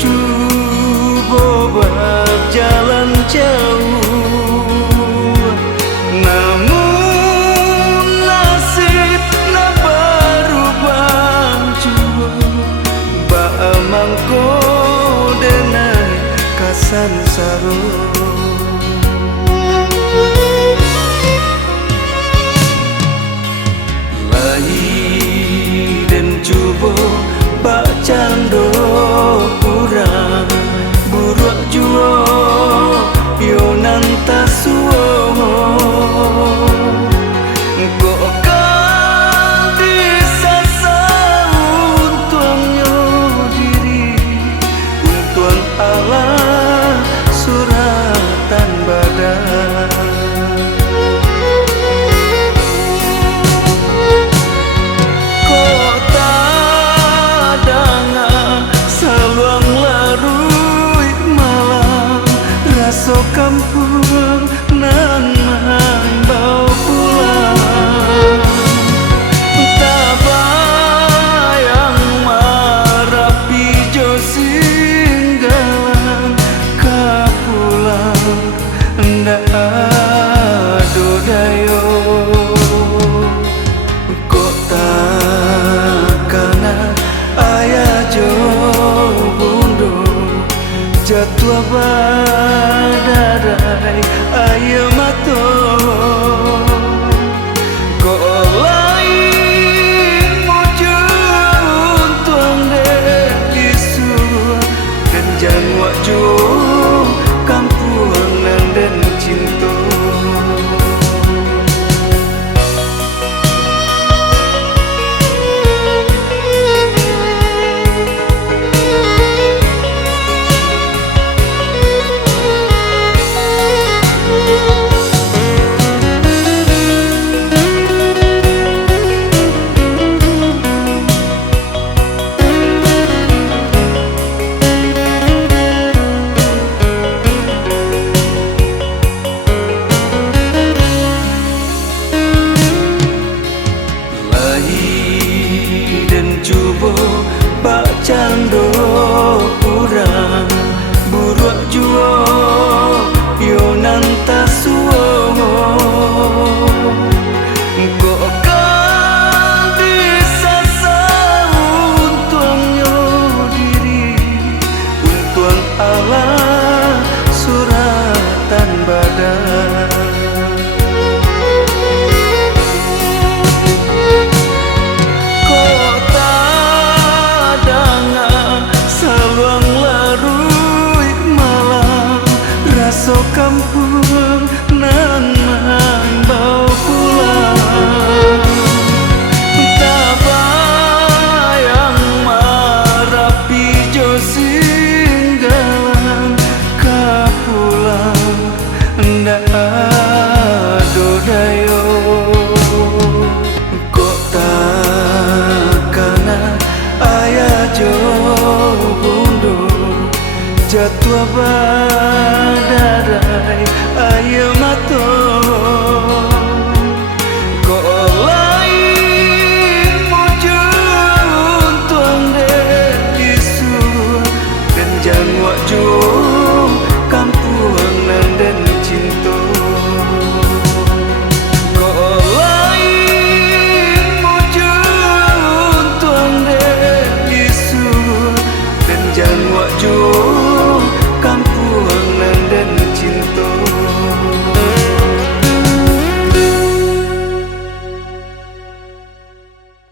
Coba berjalan jauh, namun nasib na berubah jua. Mangko denai kasan saro lahi dan cubo bak cando kurang buruk juo yo nanta suo suratan badan kota danga saluang larui malam raso kampung nan bau pulang tabayang marapi josi ndak ado dayo kok takana ayah jo bundo jatuh badarai ayo mato kok lain mujun tuang dek isu kenjang wakju kampung dan cinta cubo bak cando kurang buruk juo yo nanta suo kok kan disasa untuang yo diri untuang Allah suratan badan kampung nan